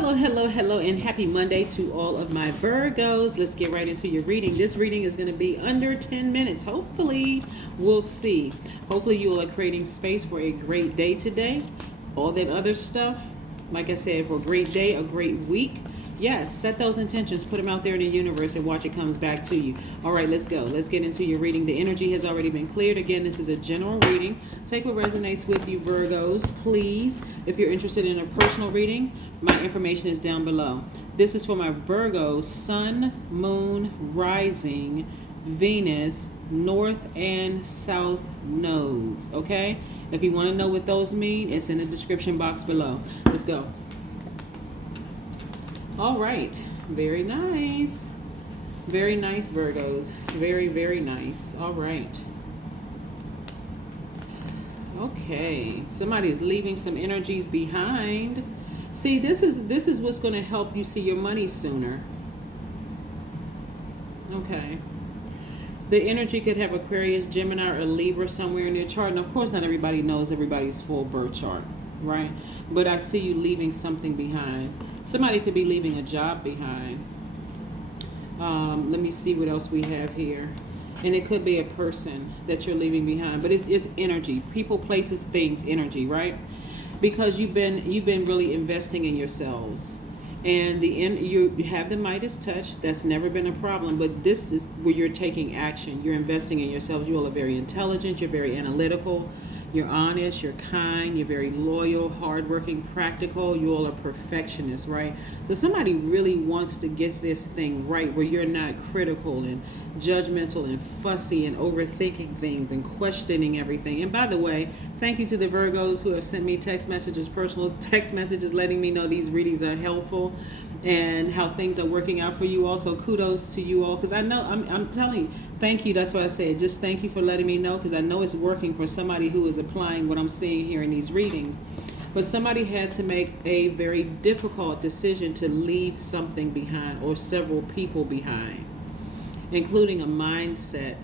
Hello, and happy Monday to all of my Virgos. Let's get right into your reading. This reading is going to be under 10 minutes. Hopefully, we'll see. Hopefully, you are creating space for a great day today. All that other stuff, like I said, for a great day, a great week. Yes, set those intentions, put them out there in the universe, and watch it comes back to you. All right, let's go. Let's get into your reading. The energy has already been cleared. Again, this is a general reading. Take what resonates with you, Virgos, please. If you're interested in a personal reading, my information is down below. This is for my Virgo, Sun, Moon, Rising, Venus, North and South nodes, okay? If you want to know what those mean, it's in the description box below. Let's go. All right, very nice. Very nice, Virgos. Very, very nice. All right. Okay, somebody is leaving some energies behind. See, this is what's going to help you see your money sooner. Okay. The energy could have Aquarius, Gemini, or Libra somewhere in your chart. And of course, not everybody knows everybody's full birth chart, right? But I see you leaving something behind. Somebody could be leaving a job behind. Let me see what else we have here. And it could be a person that you're leaving behind. But it's energy. People, places, things, energy, right? Because you've been really investing in yourselves. And you have the Midas touch. That's never been a problem. But this is where you're taking action. You're investing in yourselves. You all are very intelligent. You're very analytical. You're honest, you're kind, you're very loyal, hardworking, practical. You all are perfectionists, right? So somebody really wants to get this thing right where you're not critical and judgmental and fussy and overthinking things and questioning everything. And by the way, thank you to the Virgos who have sent me text messages, personal text messages, letting me know these readings are helpful and how things are working out for you. Also, kudos to you all, because I know, I'm telling you, thank you. That's why I said just thank you for letting me know, because I know it's working for somebody who is applying what I'm seeing here in these readings. But somebody had to make a very difficult decision to leave something behind, or several people behind, including a mindset.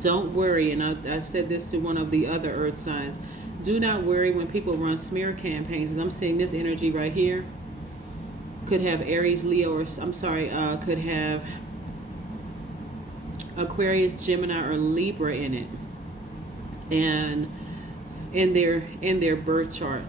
Don't worry, and I said this to one of the other earth signs, do not worry when people run smear campaigns. I'm seeing this energy right here. Could have Aries, Leo, or could have Aquarius, Gemini, or Libra in it, and in their birth chart.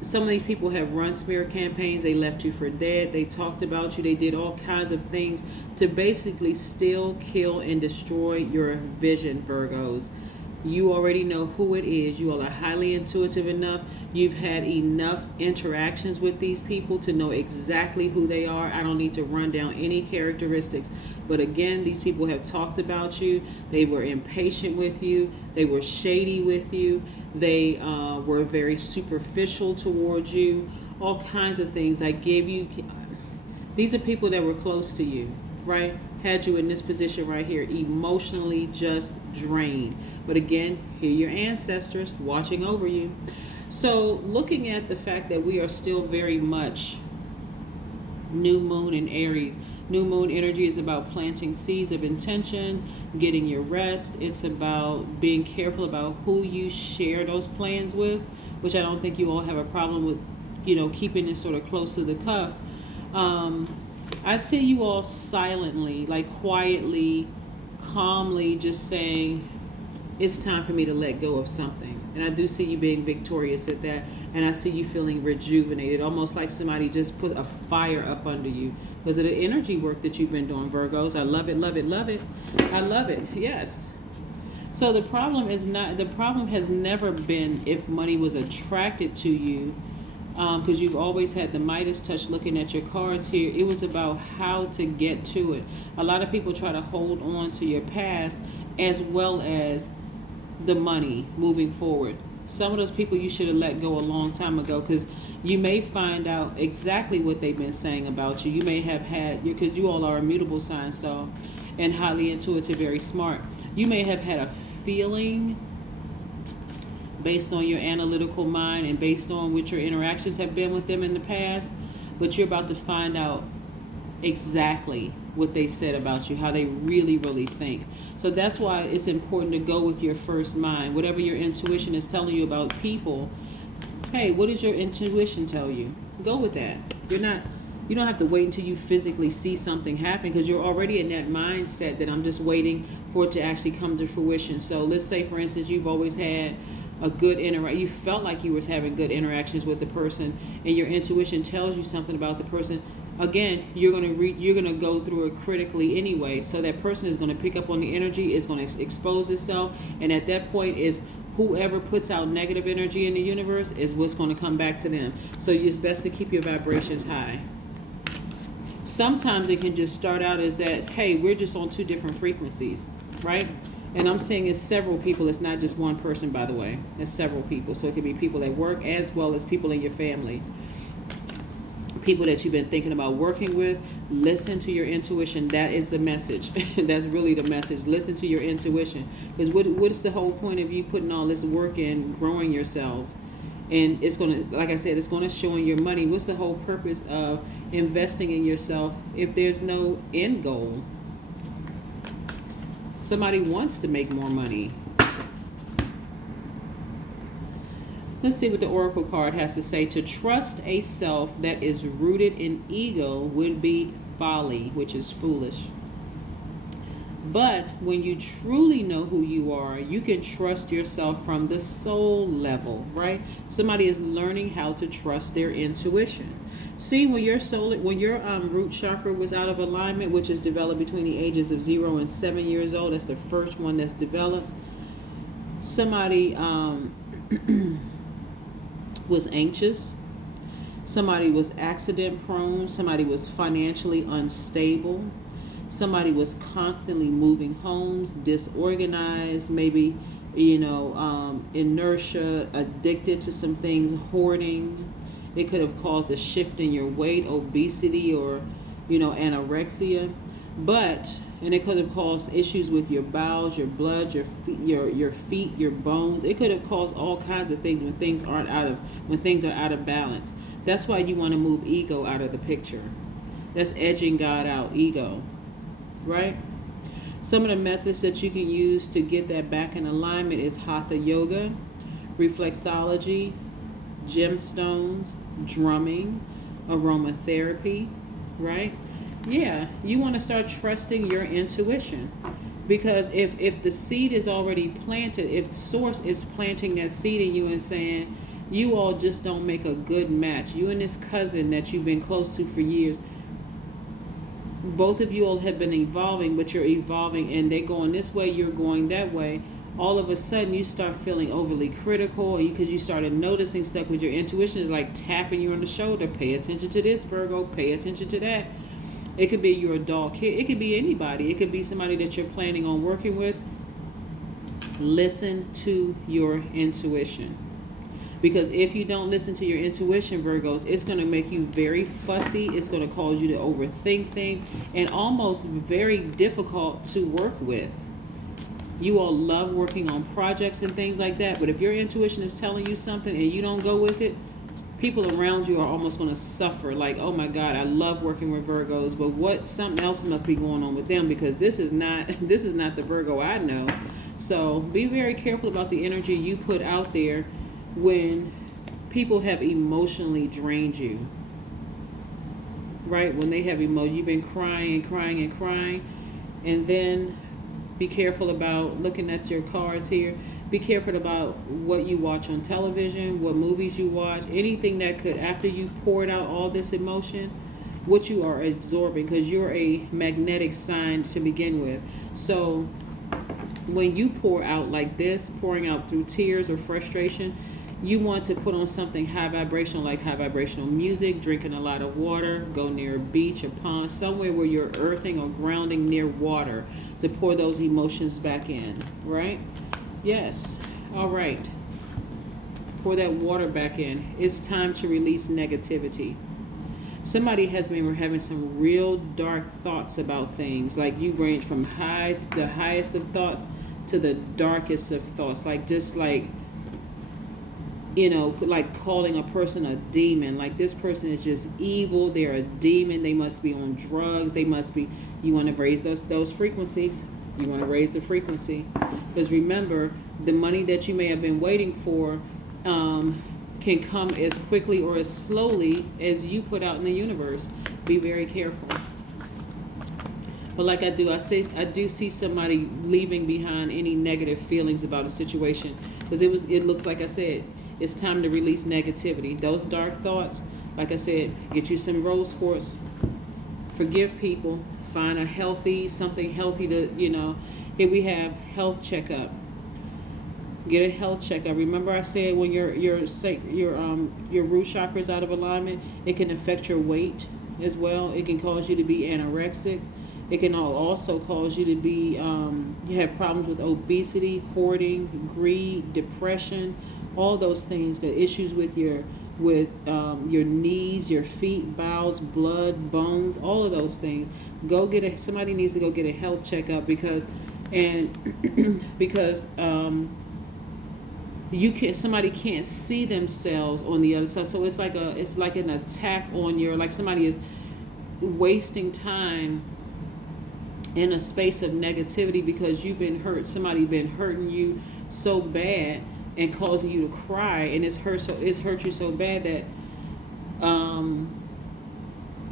Some of these people have run smear campaigns. They left you for dead. They talked about you. They did all kinds of things to basically steal, kill, and destroy your vision, Virgos. You already know who it is. You all are highly intuitive enough. You've had enough interactions with these people to know exactly who they are. I don't need to run down any characteristics. But again, these people have talked about you. They were impatient with you. They were shady with you. They were very superficial towards you. All kinds of things. These are people that were close to you, right? Had you in this position right here, emotionally just drained. But again, here your ancestors watching over you. So looking at the fact that we are still very much new moon in Aries. New moon energy is about planting seeds of intention, getting your rest. It's about being careful about who you share those plans with, which I don't think you all have a problem with, keeping it sort of close to the cuff. I see you all silently, like quietly, calmly just saying, it's time for me to let go of something. And I do see you being victorious at that. And I see you feeling rejuvenated, almost like somebody just put a fire up under you because of the energy work that you've been doing, Virgos. I love it, love it, love it. I love it, yes. So the problem has never been if money was attracted to you, because you've always had the Midas touch looking at your cards here. It was about how to get to it. A lot of people try to hold on to your past as well as the money moving forward. Some of those people you should have let go a long time ago, because you may find out exactly what they've been saying about you. You may have had, because you all are immutable signs, so, and highly intuitive, very smart. You may have had a feeling based on your analytical mind and based on what your interactions have been with them in the past, but you're about to find out exactly what they said about you, how they really, really think. So that's why it's important to go with your first mind. Whatever your intuition is telling you about people, Hey, what does your intuition tell you? Go with that. You don't have to wait until you physically see something happen, because you're already in that mindset that I'm just waiting for it to actually come to fruition. So let's say, for instance, you've always had a good interaction. You felt like you was having good interactions with the person, and your intuition tells you something about the person. Again, you're gonna go through it critically anyway. So that person is gonna pick up on the energy, is gonna expose itself, and at that point is whoever puts out negative energy in the universe is what's going to come back to them. So it's best to keep your vibrations high. Sometimes it can just start out as that, hey, we're just on two different frequencies, right? And I'm saying it's several people. It's not just one person, by the way. It's several people. So it could be people at work as well as people in your family. People that you've been thinking about working with. Listen to your intuition. That is the message. That's really the message. Listen to your intuition. Because what is the whole point of you putting all this work in, growing yourselves? And it's going to, like I said, it's going to show in your money. What's the whole purpose of investing in yourself if there's no end goal? Somebody wants to make more money. Let's see what the Oracle card has to say. To trust a self that is rooted in ego would be folly, which is foolish. But when you truly know who you are, you can trust yourself from the soul level, right? Somebody is learning how to trust their intuition. See, when your root chakra was out of alignment, which is developed between the ages of 0 and 7 years old, that's the first one that's developed. Somebody was anxious. Somebody was accident prone. Somebody was financially unstable. Somebody was constantly moving homes, disorganized, maybe, inertia, addicted to some things, hoarding. It could have caused a shift in your weight, obesity, or, anorexia. And it could have caused issues with your bowels, your blood, your feet, your bones. It could have caused all kinds of things when things are out of balance. That's why you want to move ego out of the picture. That's edging God out, ego, right? Some of the methods that you can use to get that back in alignment is hatha yoga, reflexology, gemstones, drumming, aromatherapy, right? Yeah, you want to start trusting your intuition, because if the seed is already planted, if Source is planting that seed in you and saying, you all just don't make a good match, you and this cousin that you've been close to for years, both of you all have been evolving, but you're evolving and they're going this way, you're going that way. All of a sudden you start feeling overly critical because you started noticing stuff, because your intuition is like tapping you on the shoulder. Pay attention to this, Virgo. Pay attention to that. It could be your adult kid. It could be anybody. It could be somebody that you're planning on working with. Listen to your intuition. Because if you don't listen to your intuition, Virgos, it's going to make you very fussy. It's going to cause you to overthink things and almost very difficult to work with. You all love working on projects and things like that. But if your intuition is telling you something and you don't go with it, people around you are almost going to suffer. Like, oh my God, I love working with Virgos, but something else must be going on with them, because this is not the Virgo I know. So be very careful about the energy you put out there when people have emotionally drained you. Right? When they have you've been crying, and then be careful about looking at your cards here. Be careful about what you watch on television, what movies you watch, anything that could, after you poured out all this emotion, what you are absorbing, because you're a magnetic sign to begin with. So when you pour out like this, pouring out through tears or frustration, you want to put on something high vibrational, like high vibrational music, drinking a lot of water, go near a beach, a pond, somewhere where you're earthing or grounding near water to pour those emotions back in, right? Yes. All right. Pour that water back in. It's time to release negativity. Somebody has been having some real dark thoughts about things. Like, you range from the highest of thoughts to the darkest of thoughts. Like, just like, like calling a person a demon. Like, this person is just evil. They're a demon. They must be on drugs. You want to raise those frequencies. You want to raise the frequency. Because remember, the money that you may have been waiting for can come as quickly or as slowly as you put out in the universe. Be very careful. But like I do see somebody leaving behind any negative feelings about a situation, because it looks like I said, it's time to release negativity. Those dark thoughts, like I said, get you some rose quartz, forgive people, find something healthy to, here we have health checkup. Get a health checkup. Remember I said when your root chakra is out of alignment, it can affect your weight as well. It can cause you to be anorexic. It can also cause you to be, you have problems with obesity, hoarding, greed, depression, all those things. The issues with your knees, your feet, bowels, blood, bones, all of those things. Somebody needs to go get a health checkup because somebody can't see themselves on the other side. So it's like an attack on like somebody is wasting time in a space of negativity because you've been hurt. Somebody been hurting you so bad and causing you to cry, and it's hurt you so bad that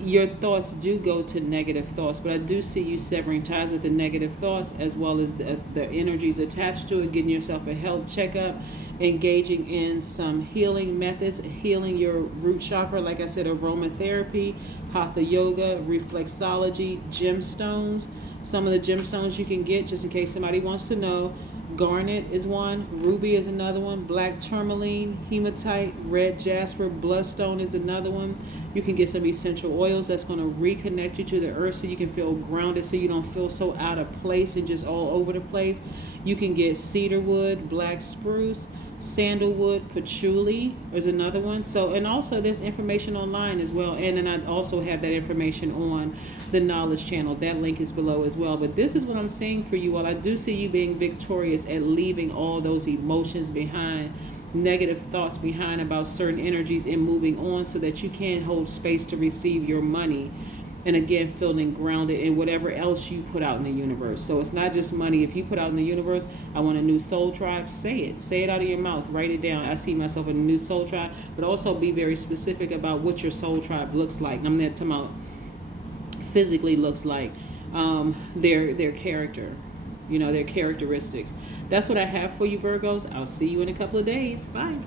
your thoughts do go to negative thoughts. But I do see you severing ties with the negative thoughts as well as the energies attached to it, getting yourself a health checkup, engaging in some healing methods, healing your root chakra, like I said, aromatherapy, hatha yoga, reflexology, gemstones. Some of the gemstones you can get, just in case somebody wants to know: garnet is one, ruby is another one, black tourmaline, hematite, red jasper, bloodstone is another one. You can get some essential oils that's going to reconnect you to the earth so you can feel grounded, so you don't feel so out of place and just all over the place. You can get cedar wood, black spruce, sandalwood, patchouli is another one. So, and also there's information online as well. And then I also have that information on the Knowledge Channel. That link is below as well. But this is what I'm saying for you all. I do see you being victorious at leaving all those emotions behind, negative thoughts behind about certain energies, and moving on so that you can hold space to receive your money. And again, feeling grounded in whatever else you put out in the universe. So it's not just money. If you put out in the universe, I want a new soul tribe, say it out of your mouth, write it down. I see myself in a new soul tribe, but also be very specific about what your soul tribe looks like. And I'm not talking about physically looks like, their character, their characteristics. That's what I have for you, Virgos. I'll see you in a couple of days. Bye.